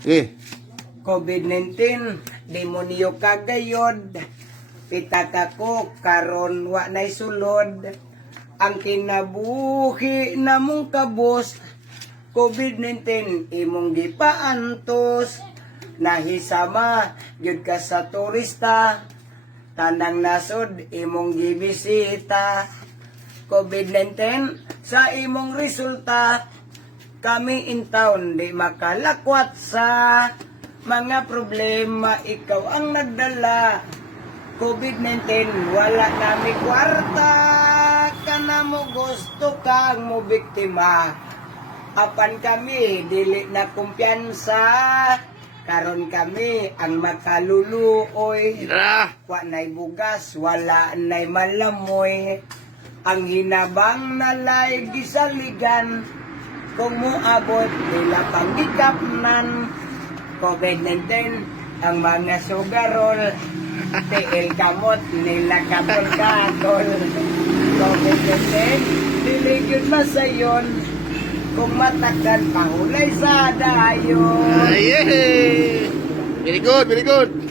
Eh, COVID-19, demonyo kagayod, pitaka ko karon wa nay sulod, ang kinabuhi namong kabos, COVID-19 imong gipaantos, nahisama gyud ka sa turista, tanang nasod imong gibisita. COVID-19 sa imong resulta, kami in town di makalakwat sa mga problema, ikaw ang nagdala. COVID-19 wala nami kwarta, kana mo gusto kang mo biktima. Apan kami dili na kumpiyansa, karon kami ang makaluluoy. Wa nay bugas, wala nay malamoy, ang hinabang nalay gisaligan, kung moabot nila panggikapnan. COVID-19 ang mga sugarol, tiil kamot nila katol-katol. COVID-19 dili gyud masayon, kung matakan pahulay sa dayon. very good, very good.